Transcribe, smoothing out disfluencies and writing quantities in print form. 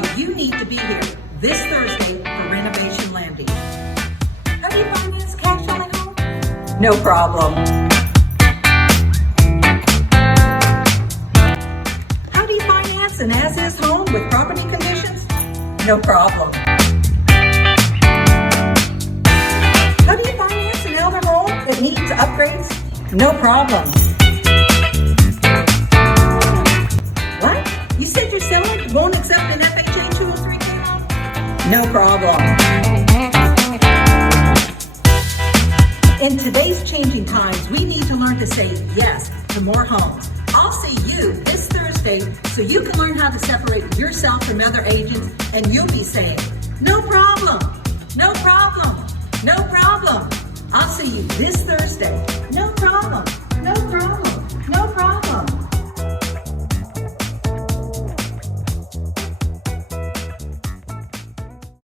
why you need to be here this Thursday for Renovation Landing. How do you finance cash selling home? No problem. How do you finance an as-is home with property conditions? No problem. How do you finance an elder home that needs upgrades? No problem. What? You said your seller won't accept an FHA 203K loan? No problem. In today's changing times, we need to learn to say yes to more homes. I'll see you this Thursday so you can learn how to separate yourself from other agents, and you'll be saying, no problem, no problem, no problem. I'll see you this Thursday.